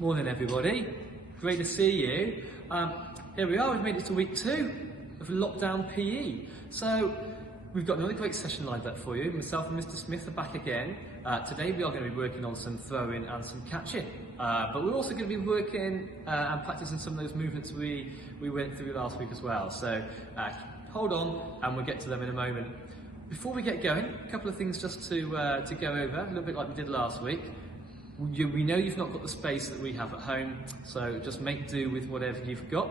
Morning everybody, great to see you. Here we are, we've made it to week 2 of lockdown PE. So we've got another great session lined up for you. Myself and Mr. Smith are back again. Today we are going to be working on some throwing and some catching. But we're also going to be working and practicing some of those movements we went through last week as well. So hold on and we'll get to them in a moment. Before we get going, a couple of things just to go over, a little bit like we did last week. We know you've not got the space that we have at home, so just make do with whatever you've got.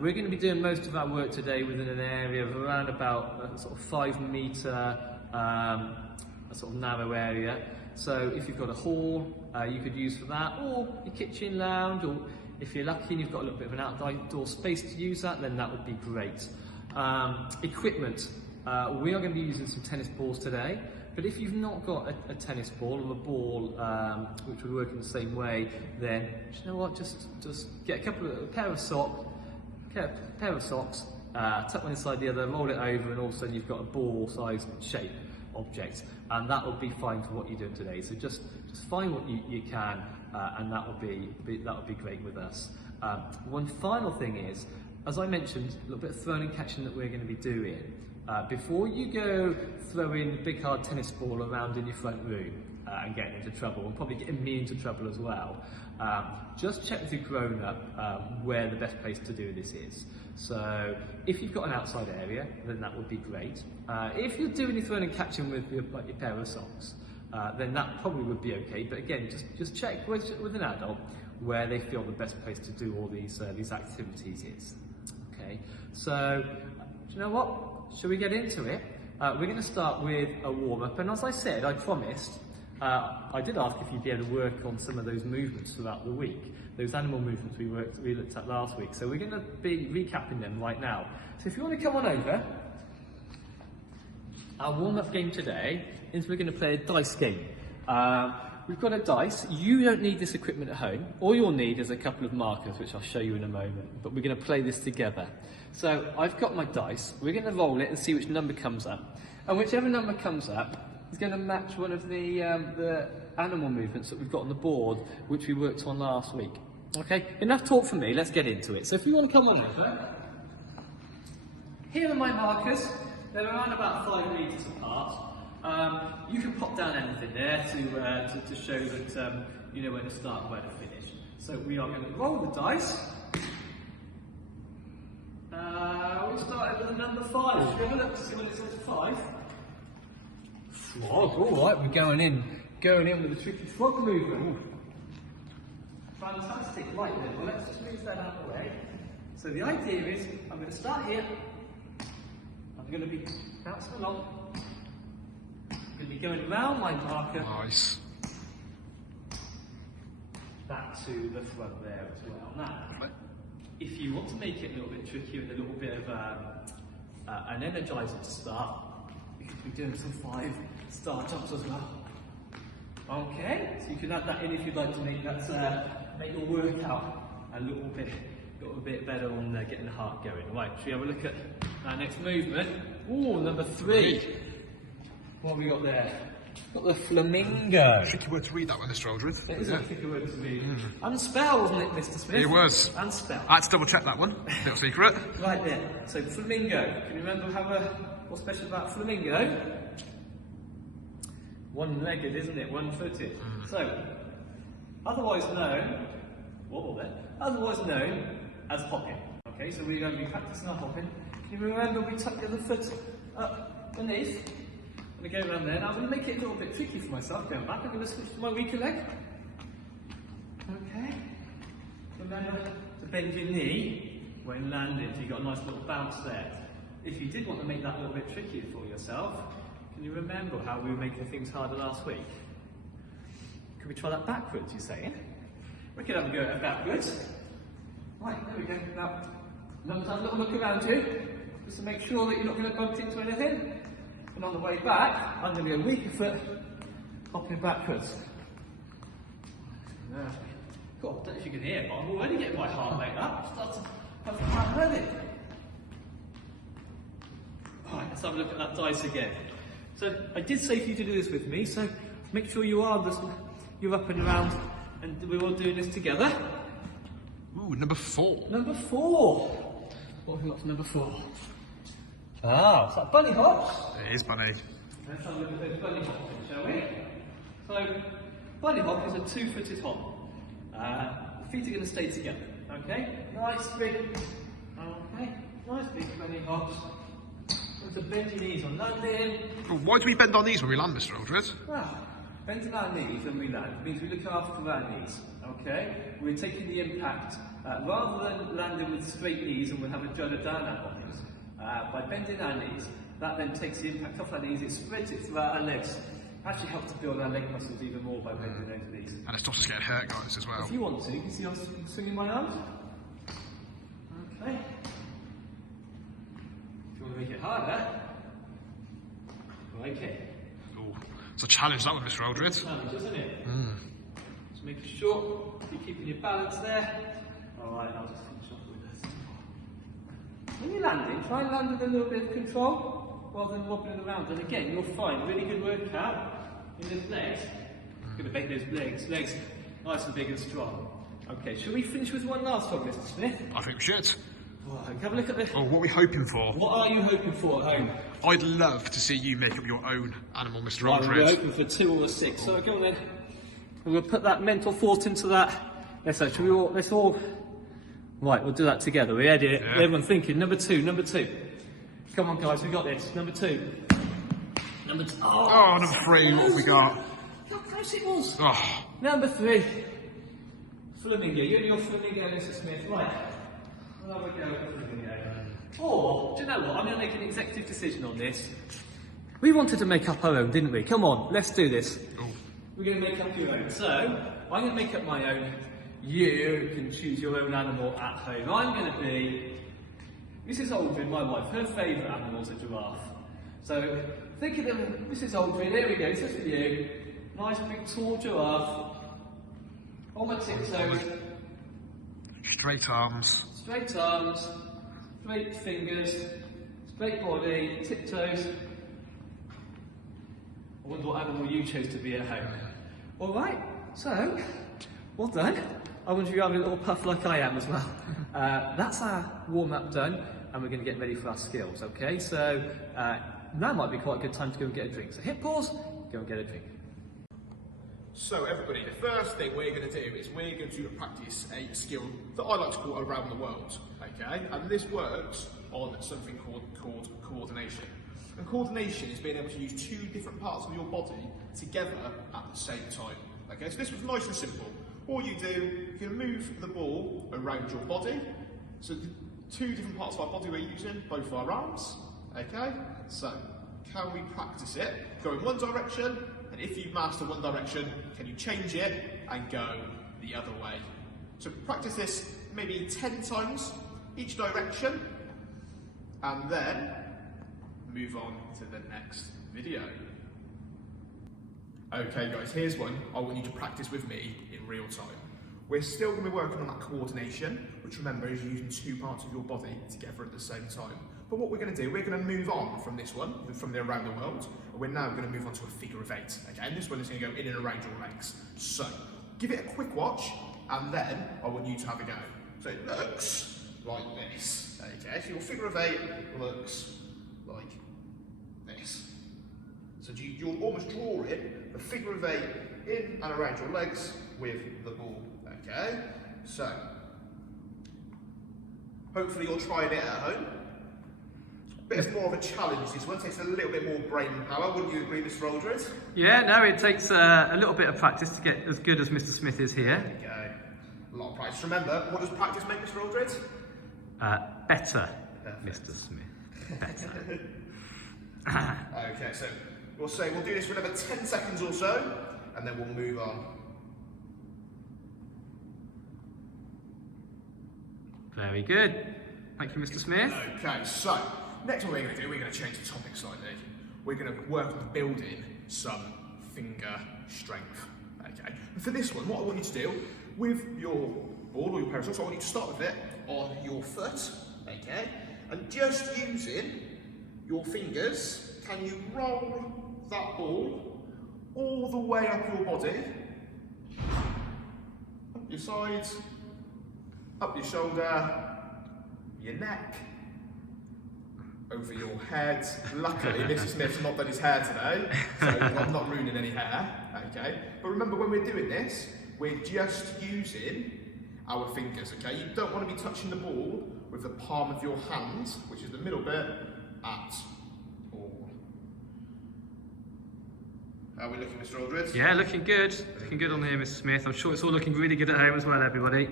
We're going to be doing most of our work today within an area of around about a sort of 5 metre, a sort of narrow area. So if you've got a hall, you could use for that, or your kitchen lounge, or if you're lucky and you've got a little bit of an outdoor space to use that, then that would be great. Equipment. We are going to be using some tennis balls today. But if you've not got a tennis ball or a ball which would work in the same way, then you know what? Just get a pair of socks, tuck one inside the other, roll it over, and all of a sudden you've got a ball-sized shape object, and that will be fine for what you're doing today. So just find what you can, and that will be great with us. One final thing is, as I mentioned, a little bit of throwing and catching that we're going to be doing. Before you go throwing a big hard tennis ball around in your front room and getting into trouble, and probably getting me into trouble as well, just check with your grown-up where the best place to do this is. So if you've got an outside area, then that would be great. If you're doing your throwing and catching with your pair of socks, then that probably would be okay. But again, just check with an adult where they feel the best place to do all these activities is. Okay, so do you know what? Shall we get into it? We're going to start with a warm-up, and as I said, I promised, I did ask if you'd be able to work on some of those movements throughout the week, those animal movements we looked at last week, so we're going to be recapping them right now. So if you want to come on over, our warm-up game today is we're going to play a dice game. We've got a dice. You don't need this equipment at home. All you'll need is a couple of markers, which I'll show you in a moment, but we're going to play this together. So I've got my dice. We're going to roll it and see which number comes up. And whichever number comes up is going to match one of the animal movements that we've got on the board, which we worked on last week. Okay, enough talk from me, let's get into it. So if you want to come on over, here are my markers. They're around about 5 metres apart. You can pop down anything there to show that you know where to start and where to finish. So we are going to roll the dice. We started with a number 5. Should we have a look to see when it's up to 5? Frog, alright, we're going in with a tricky frog movement. Ooh. Fantastic, right then, well let's just move that out of the way. So the idea is, I'm going to start here, I'm going to be bouncing along, I'm going to be going around my marker. Nice. Back to the front there as well. Now, if you want to make it a little bit trickier and a little bit of an energizer to start, you could be doing some 5-star jumps as well. Okay, so you can add that in if you'd like to make that make your workout a little bit better on getting the heart going. Right, should we have a look at our next movement? Ooh, number 3. What have we got there? Got the flamingo. Tricky word to read that one, Mr. Aldred. It is a tricky word to read. Unspell, wasn't it, Mr. Smith? It was. Unspell. I had to double check that one. Little secret. Right then. So flamingo. Can you remember what's special about flamingo? One-legged, isn't it? One-footed. So, otherwise known as hopping. Okay, so we're going to be practicing our hopping. Can you remember we tuck the other foot up beneath? I'm going to go around there. Now I'm going to make it a little bit tricky for myself. Going back, I'm going to switch to my weaker leg. Okay. Remember to bend your knee when landing, so you've got a nice little bounce there. If you did want to make that a little bit trickier for yourself, can you remember how we were making things harder last week? Could we try that backwards, you're saying? We could have a go at backwards. Right, there we go. Now, remember to have a little look around you, just to make sure that you're not going to bump into anything. And on the way back, I'm going to go weaker foot, hopping backwards. God, I don't know if you can hear, but I'm already getting my heart rate up. Start to have the heart ready. Alright, let's have a look at that dice again. So I did say for you to do this with me, so make sure you're up and around And we're all doing this together. Ooh, number 4. Number 4. What have we got for number 4? Ah, it's like bunny hops. It is bunny. Let's have a look at those bunny hops, shall we? So, bunny hop is a 2-footed hop. The feet are going to stay together. Okay? Nice big. Okay? Nice big bunny hops. So bend your knees on landing. Well, why do we bend our knees when we land, Mr. Aldred? Well, bending our knees when we land means we look after our knees. Okay? We're taking the impact rather than landing with straight knees and we'll have a judder down our bodies. By bending our knees, that then takes the impact off our knees, it spreads it throughout our legs. Actually helps to build our leg muscles even more by bending those knees. And it stops us getting hurt, guys, as well. If you want to, you can see I'm swinging my arms. Okay. If you want to make it harder, okay. Ooh, it's a challenge, that one, Mr. Aldred. It's a challenge, isn't it? Just making sure you're keeping your balance there. Alright, I'll just finish off with this. When you're landing, try and land with a little bit of control rather than wobbling around. And again, you'll find really good workout in those legs. Going to make those legs nice and big and strong. Okay, shall we finish with one last one, Mr. Smith? I think we should. Right, have a look at this. Oh, what are we hoping for? What are you hoping for at home? I'd love to see you make up your own animal, Mr. Right, Aldred. we're hoping for 2 or a 6. So go on then. We'll put that mental thought into that. Let's all. Right, we'll do that together. We had it. Yeah. Everyone thinking. Number 2. Come on, guys, we got this. Number 2. Number 2. Oh, number 3, what have we got? Look, close it was. Oh, Number 3. Flamingo. You're your flamingo, Mr. Smith. Right. We'll have a go at flamingo. Or, do you know what? I'm going to make an executive decision on this. We wanted to make up our own, didn't we? Come on, let's do this. ooh. We're going to make up your own. So, I'm going to make up my own. You can choose your own animal at home. I'm going to be Mrs. Aldrin, my wife. Her favourite animal is a giraffe. So, think of them, Mrs. Aldrin, here we go, this is for you. Nice big tall giraffe. On my tiptoes. Straight arms. Straight arms. Straight fingers. Straight body. Tiptoes. I wonder what animal you chose to be at home. Alright, so, well done. I wonder if you're having a little puff like I am as well. That's our warm-up done, and we're going to get ready for our skills, okay? So, now might be quite a good time to go and get a drink. So hit pause, go and get a drink. So everybody, the first thing we're going to do is we're going to practice a skill that I like to call around the world, okay? And this works on something called coordination. And coordination is being able to use 2 different parts of your body together at the same time. Okay, so this was nice and simple. All you do, you can move the ball around your body. So the 2 different parts of our body we're using, both our arms. Okay, so can we practice it? Go in one direction, and if you master one direction, can you change it and go the other way? So practice this maybe 10 times each direction, and then move on to the next video. Okay guys, here's one I want you to practice with me in real time. We're still going to be working on that coordination, which remember is using 2 parts of your body together at the same time. But what we're going to do, we're going to move on from this one, from the around the world, and we're now going to move on to a figure of 8. Okay, and this one is going to go in and around your legs. So, give it a quick watch, and then I want you to have a go. So it looks like this. Okay, so your figure of 8 looks like this. So you'll almost draw it, the figure of 8 in and around your legs with the ball. Okay, so hopefully you're trying it at home. Bit more of a challenge this one, takes a little bit more brain power, wouldn't you agree, Mr. Aldred? Yeah, no, it takes a little bit of practice to get as good as Mr. Smith is here. Okay, a lot of practice. Remember, what does practice make, Mr. Aldred? Better, Perfect. Mr. Smith. Better. Okay, so we'll do this for another 10 seconds or so, and then we'll move on. Very good. Thank you, Mr. Smith. Okay, so next what we're going to do, we're going to change the topic slightly. We're going to work on building some finger strength. Okay, and for this one, what I want you to do with your ball or your parasol, so I want you to start with it on your foot. Okay, and just using your fingers, can you roll that ball all the way up your body your sides, up your shoulder, your neck, over your head. Luckily, Mr. Smith's not done his hair today, so I'm not ruining any hair, okay? But remember, when we're doing this, we're just using our fingers, okay? You don't want to be touching the ball with the palm of your hand, which is the middle bit, at all. How are we looking, Mr. Aldred? Yeah, looking good. Looking good on here, Mr. Smith. I'm sure it's all looking really good at home as well, everybody.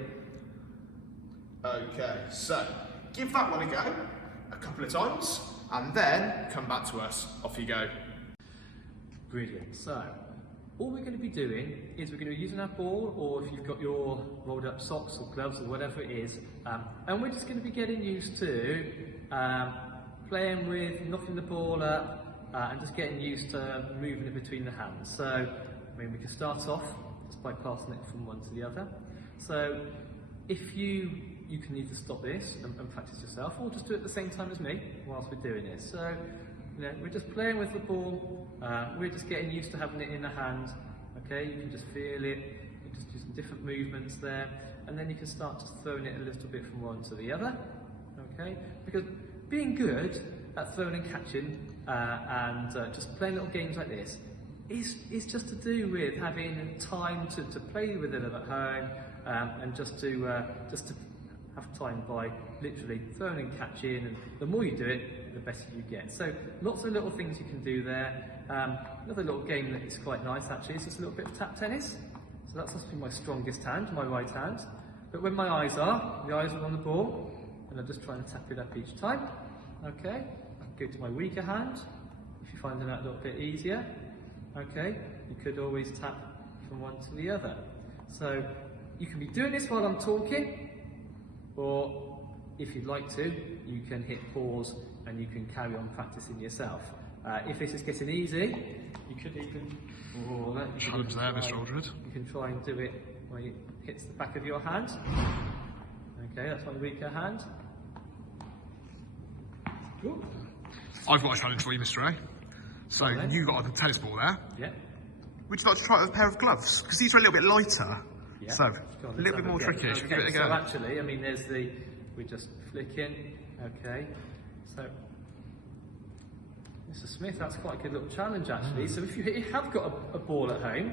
Okay, so give that one a go a couple of times and then come back to us. Off you go. Brilliant. So, all we're going to be doing is we're going to be using our ball, or if you've got your rolled up socks or gloves or whatever it is, and we're just going to be getting used to playing with knocking the ball up and just getting used to moving it between the hands. So, I mean, we can start off just by passing it from one to the other. So, if you can either stop this and practice yourself, or just do it at the same time as me whilst we're doing this. So, you know, we're just playing with the ball, we're just getting used to having it in the hand, okay? You can just feel it, you just do some different movements there, and then you can start just throwing it a little bit from one to the other, okay? Because being good at throwing and catching and just playing little games like this is just to do with having time to play with it at home, and just to have time by literally throwing and catching, and the more you do it, the better you get. So lots of little things you can do there. Another little game that is quite nice actually is just a little bit of tap tennis. So that's supposed to be my strongest hand, my right hand. But when my eyes are on the ball, and I'm just trying to tap it up each time. Okay, I can go to my weaker hand, if you're finding that a little bit easier. Okay, you could always tap from one to the other. So you can be doing this while I'm talking, or if you'd like to, you can hit pause and you can carry on practicing yourself. If this is getting easy, you could even... Challenge there, Mr. Aldred. You can try and do it where it hits the back of your hand. Okay, that's my weaker hand. Cool. I've got a challenge for you, Mr. A. So, you got a tennis ball there. Yeah. Would you like to try it with a pair of gloves? Because these are a little bit lighter. Yeah. So, Go on, a little bit more tricky. Should we give it a go? So actually, I mean, there's the... We're just flicking. Okay. So, Mr. Smith, that's quite a good little challenge actually. So if you have got a ball at home,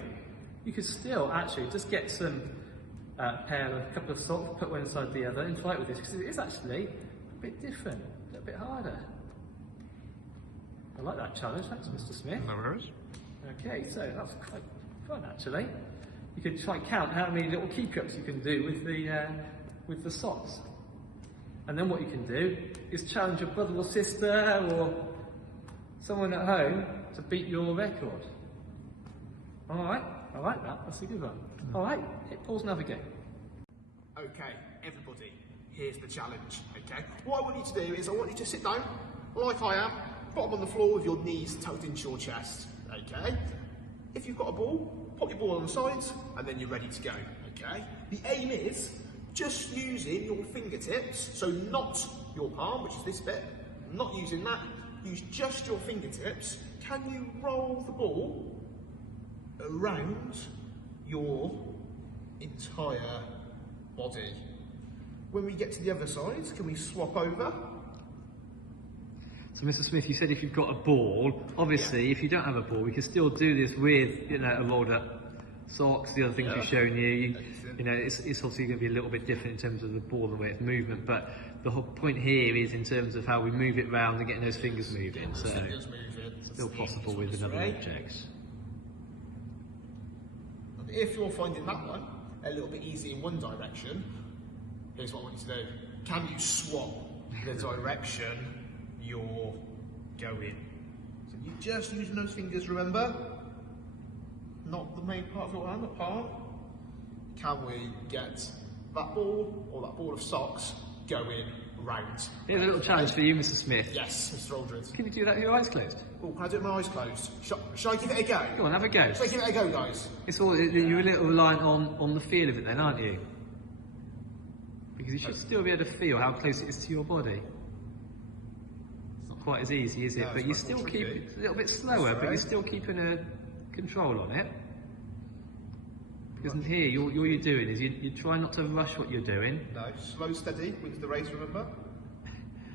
you could still actually just get some a couple of socks, put one inside the other and try it with this, because it is actually a bit different, a little bit harder. I like that challenge, thanks Mr. Smith. No worries. Okay, so that's quite fun actually. You can try and count how many little keep-ups you can do with the socks. And then what you can do is challenge your brother or sister or someone at home to beat your record. Alright, I like that, that's a good one. Alright, hit pause and have a go. Okay, everybody, here's the challenge, okay? What I want you to do is I want you to sit down, like I am, bottom on the floor with your knees tucked into your chest, okay? If you've got a ball, pop your ball on the sides, and then you're ready to go, okay? The aim is just using your fingertips, so not your palm, which is this bit, not using that, use just your fingertips. Can you roll the ball around your entire body? When we get to the other side, can we swap over? So Mr. Smith, you said if you've got a ball, obviously if you don't have a ball, we can still do this with, you know, a rolled up socks, the other things we've shown you. You know, it's obviously going to be a little bit different in terms of the ball and the way it's movement, but the whole point here is in terms of how we move it round and getting those fingers moving. So it's still possible with another object. If you're finding that one a little bit easy in one direction, here's what I want you to do. Can you swap the direction you're going? So you're just using those fingers, remember? Not the main part of your hand, the palm. Can we get that ball, or that ball of socks, going round? Here's a little challenge for you, Mr. Smith. Yes, Mr. Aldred. Can you do that with your eyes closed? Oh, can I do it with my eyes closed? Shall I give it a go? Go on, have a go. Shall I give it a go, guys? It's all, you're a little reliant on the feel of it then, aren't you? Because you should still be able to feel how close it is to your body. It's not quite as easy, is it? No, but you still keep it a little bit slower, but you're still keeping a control on it. Because here, all you're doing is you try not to rush what you're doing. No, slow, steady wins the race, remember?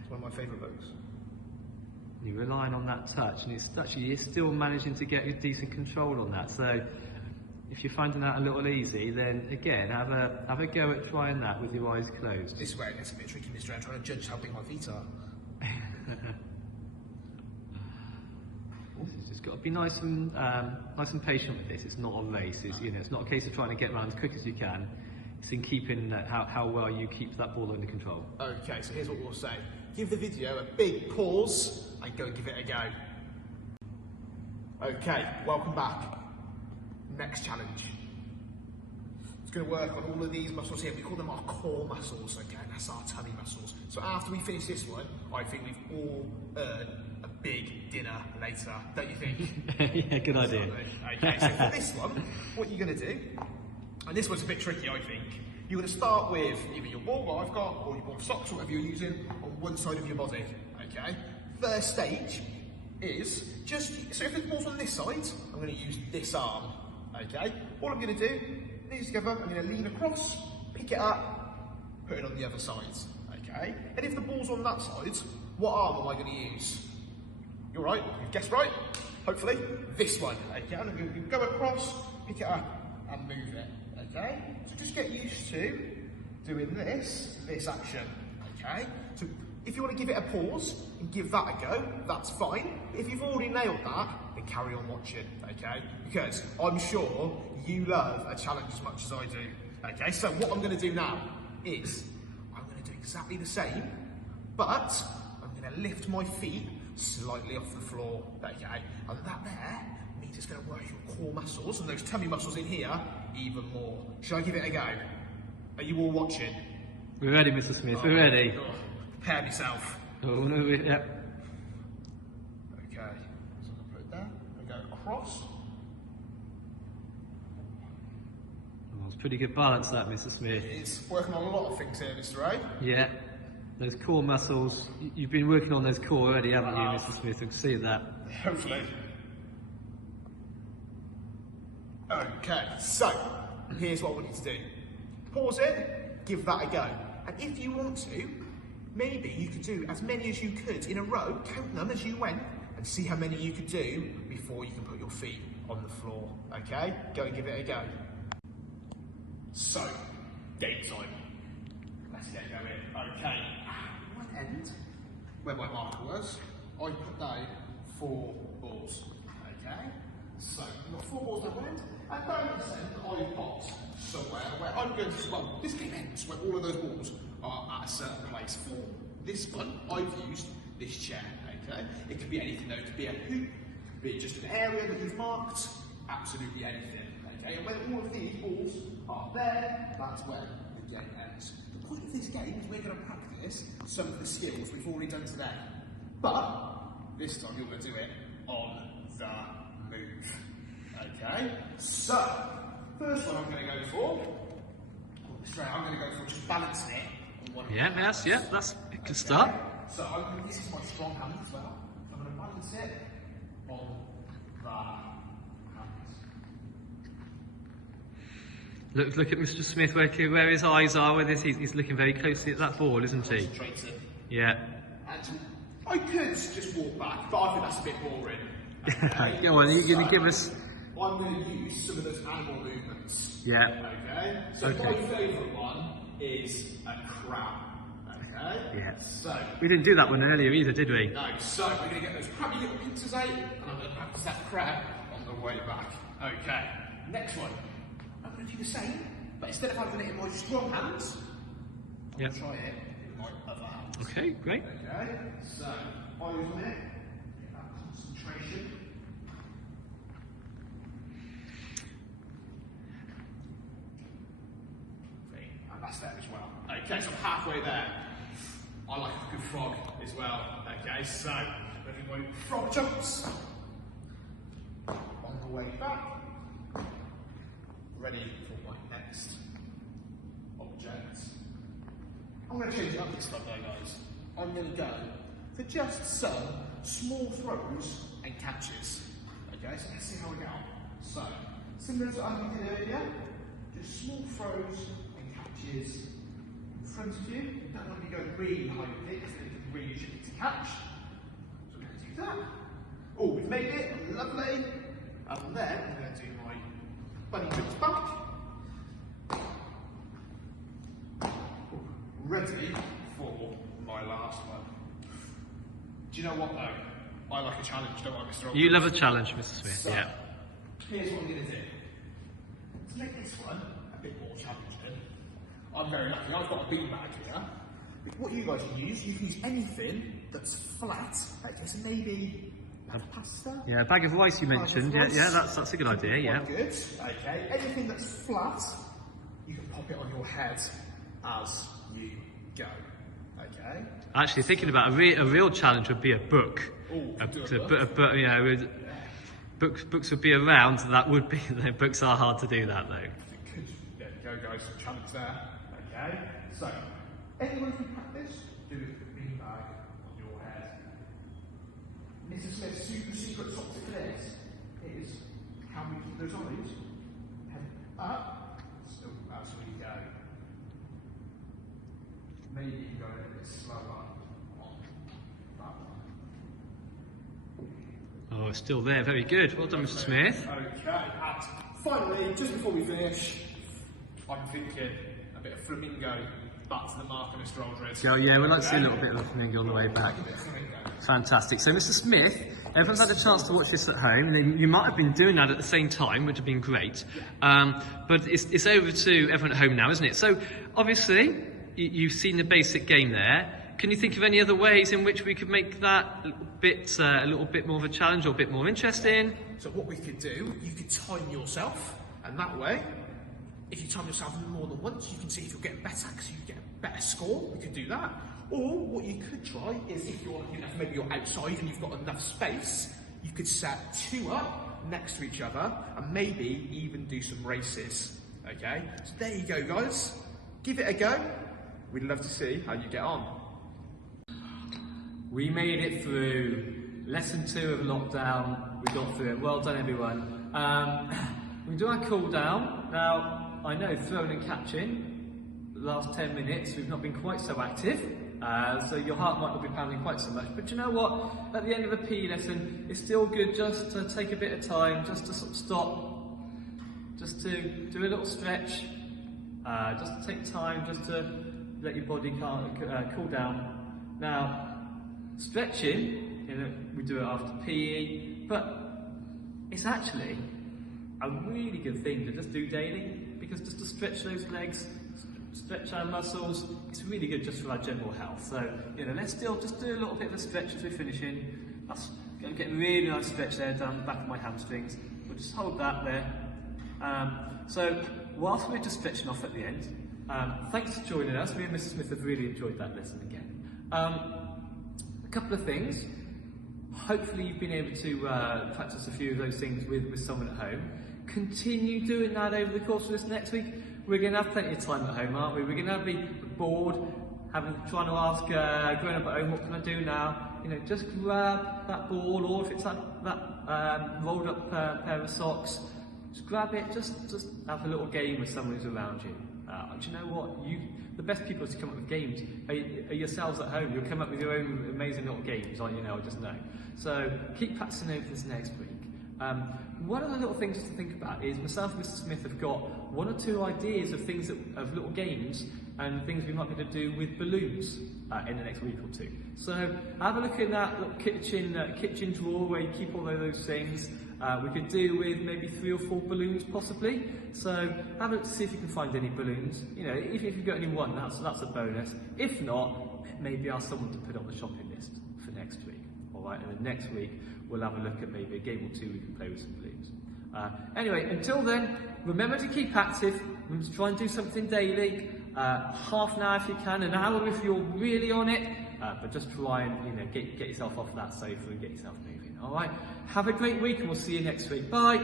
It's one of my favourite books. You're relying on that touch, and you're still managing to get a decent control on that. So, if you're finding that a little easy, then again, have a go at trying that with your eyes closed. This is where it gets a bit tricky, Mr. I'm trying to judge how big my feet are. You've just got to be nice and patient with this. It's not a race. It's not a case of trying to get around as quick as you can. It's in keeping how well you keep that ball under control. Okay, so here's what we'll say. Give the video a big pause and go and give it a go. Okay, welcome back. Next challenge. It's going to work on all of these muscles here. We call them our core muscles, okay? That's our tummy muscles. So after we finish this one, I think we've all earned a big dinner later, don't you think? Yeah, good idea. Okay, so for this one, what you're going to do, and this one's a bit tricky, I think. You're going to start with either your ball, what I've got, or your ball socks, whatever you're using, on one side of your body, okay? First stage is so if the ball's on this side, I'm going to use this arm, okay? All I'm going to do, knees together, I'm going to lean across, pick it up, put it on the other side, okay? And if the ball's on that side, what arm am I going to use? You're right, you've guessed right, hopefully. This one, okay? I'm going to go across, pick it up, and move it, okay? So just get used to doing this action, okay? So if you want to give it a pause and give that a go, that's fine. If you've already nailed that, then carry on watching, okay? Because I'm sure you love a challenge as much as I do, okay? So what I'm going to do now is I'm going to do exactly the same, but I'm going to lift my feet slightly off the floor, okay? And that there means it's going to work your core muscles and those tummy muscles in here even more. Shall I give it a go? Are you all watching? We're ready, Mr. Smith, we're ready. God. Prepare myself. Oh, no, yep. Okay, so I'm going to put it there, and go across. Oh, it's pretty good balance that, Mr. Smith. It's working on a lot of things here, Mr. A. Yeah, those core muscles, you've been working on those core already, haven't you, Mr. Smith? I can see that. Hopefully. Okay, so here's what I want you to do. Pause it, give that a go. And if you want to, maybe you could do as many as you could in a row, count them as you went, and see how many you could do before you can put your feet on the floor, okay? Go and give it a go. So, game time. Let's get going. Okay, one end, where my marker was, I put down 4 balls, okay? So, we've got 4 balls down one end, and down the centre I've got somewhere where I'm going to, well, this game ends where all of those balls are at a certain place. For this one, I've used this chair, okay? It could be anything though, it could be a hoop, it could be just an area that you've marked, absolutely anything, okay? And when all of these balls are there, that's when the game ends. The point of this game is we're going to practice some of the skills we've already done today. But this time you're going to do it on the move, okay? So, first one I'm going to go for, I'm going to go for just balancing it on one hand. That's a good start. So this is my strong hand as well. I'm going to balance it on the hand. Look at Mr. Smith where his eyes are with this. He's looking very closely at that ball, isn't he? Concentrating. Yeah. And I could just walk back, but I think that's a bit boring. Okay? Go on, you're going to give us... I'm going to use some of those animal movements. Yeah. Okay? So my favourite one is a crab. Okay? Yeah. So... We didn't do that one earlier either, did we? No, so we're going to get those crabby little pincers out, and I'm going to practice that crab on the way back. Okay. Next one. I'm going to do the same, but instead of having it in my strong hands, I'm going to try it in my other hand. Okay, great. Okay? So, eyes on it. Get that concentration. And that's there as well. Okay, so I'm halfway there. I like a good frog as well. Okay, so ready to go frog jumps. On the way back. Ready for my next object. I'm going to change it up this time though, guys. I'm going to go for just some small throws and catches. Okay, so let's see how we go. So, similar to what I did earlier, just small throws and catches in front of you. You don't want to be going really high with it because then it's really tricky to catch. So we're going to do that. Oh, we've made it, lovely. And then I'm going to do my bunny jumps back. Ready for my last one. Do you know what though? I like a challenge, don't I, Mr. Aldridge? You love a challenge, Mr. Smith, So, yeah. here's what I'm going to do. To make this one a bit more challenging, I'm very lucky, I've got a beanbag here. But what you guys can use anything that's flat. Okay, so maybe pasta? Yeah, a bag of rice you mentioned. Yeah, that's a good idea, yeah. Good. Okay, anything that's flat, you can pop it on your head as you go. Okay? Actually, thinking about a real challenge would be a book. Ooh, Books would be around. That would be. Books are hard to do that though. There you go, guys. Challenge there. Okay. So, anyone who practice, do it with the beanbag on your head. Mrs. Smith's super secret topic for this is how we keep those eyes head up, still as we go. Maybe you go a little bit slower on that one. Oh, it's still there. Very good. Well done, Mr. Smith. Okay, and finally, just before we finish, I'm thinking a bit of flamingo back to the marker, Mr. Aldridge. So, yeah, we'd like to see a little bit of a flamingo on the way back. Fantastic. So, Mr. Smith, everyone's had a chance to watch this at home. Then you might have been doing that at the same time, which would have been great. But it's over to everyone at home now, isn't it? So, obviously, you've seen the basic game there. Can you think of any other ways in which we could make that a little bit more of a challenge or a bit more interesting? So what we could do, you could time yourself, and that way, if you time yourself more than once, you can see if you're getting better, because you get a better score. We could do that. Or what you could try is if you're lucky enough, maybe you're outside and you've got enough space, you could set two up next to each other and maybe even do some races. Okay? So there you go, guys. Give it a go. We'd love to see how you get on. We made it through lesson 2 of lockdown. We got through it. Well done, everyone. We do our cool down. Now, I know throwing and catching, the last 10 minutes, we've not been quite so active. So your heart might not be pounding quite so much. But you know what? At the end of a PE lesson, it's still good just to take a bit of time, just to sort of stop, just to do a little stretch, just to take time, just to let your body cool down. Now, stretching, we do it after PE, but it's actually a really good thing to just do daily, because just to stretch those legs, stretch our muscles, it's really good just for our general health. So, let's still just do a little bit of a stretch as we're finishing. That's going to get a really nice stretch there down the back of my hamstrings. We'll just hold that there. So, whilst we're just stretching off at the end, thanks for joining us. Me and Mrs. Smith have really enjoyed that lesson again. A couple of things. Hopefully you've been able to practice a few of those things with someone at home. Continue doing that over the course of this next week. We're going to have plenty of time at home, aren't we? We're going to be bored, trying to ask growing up at home, what can I do now? Just grab that ball, or if it's that rolled up pair of socks, just grab it, just have a little game with someone who's around you. Do you know what? The best people to come up with games are yourselves at home. You'll come up with your own amazing little games, I just know. So keep practicing over this next week. One of the little things to think about is myself and Mr. Smith have got 1 or 2 ideas of things of little games and things we might be able to do with balloons in the next week or 2. So have a look in that little kitchen drawer where you keep all of those things. We could do with maybe 3 or 4 balloons possibly. So have a look to see if you can find any balloons. If you've got any one, that's a bonus. If not, maybe ask someone to put on the shopping list for next week. Alright, and then next week we'll have a look at maybe a game or 2 we can play with some balloons. Anyway, until then, remember to keep active. Remember to try and do something daily. Half an hour if you can, an hour if you're really on it. But just try and get yourself off that sofa and get yourself moving. All right. Have a great week, and we'll see you next week. Bye.